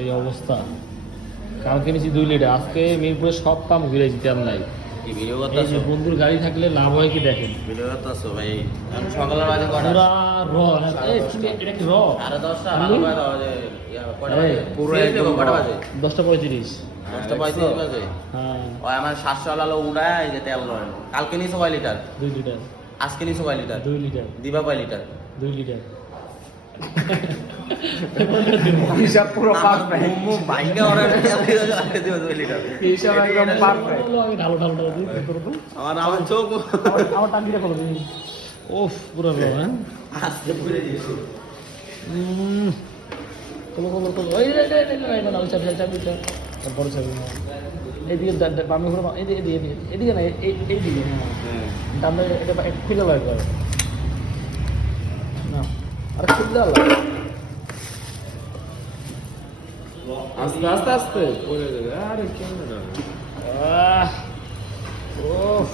এই অবস্থা। কালকে নিয়েছি 2 লিটার, আজকে মিরপুরে সব পাম্প ঘুরেছি তেল নাই। এই ভিডিও এই করতেছো? যে বন্ধুর গাড়ি থাকলে লাভ হয় কি দেখেন। ভিডিও করতেছো ভাই? আমি সকালে বাজে কটা? পুরা র, এই তুমি এটা কি র? সাড়ে 10টা আমি? ভালো বাজে বাজে কটা বাজে? পুরো সিরিয়াল একদম দেবো, কটা বাজে? 10:35। 10:35 বাজে। হ্যাঁ ওই আমার 700 আলো উড়ায় এই যে তেল নয়। কালকে নিয়েছো কয় লিটার? 2 লিটার। আজকে নিয়েছো কয় লিটার? 2 লিটার। দিবা কয় লিটার? 2 লিটার। হিসাব পুরো পারফেক্ট। মোমো বাইকা অর্ডার দিয়ে দিও 2 লিটার। হিসাব একদম পারফেক্ট। আমি ঢালো ঢালো ঢালো দিই আমার চোখ আমার টাঙ্কিটা খোলো তুমি। ওফ পুরো র, হ্যাঁ আজকে পুরে দিয়েছি। খোলো খোলো খোলো। ওই ওই চাবি চাবি বড় চাবি। এইদিকে বামে ঘুরে, এদিকে এদিকে না, এইদিকে। হ্যাঁ ডানে, এটা খুলে বার করে না, আর খুললে আল্লাহ আস্তে আস্তে আস্তে পড়ে যাবে। আরে কেমন ওফ।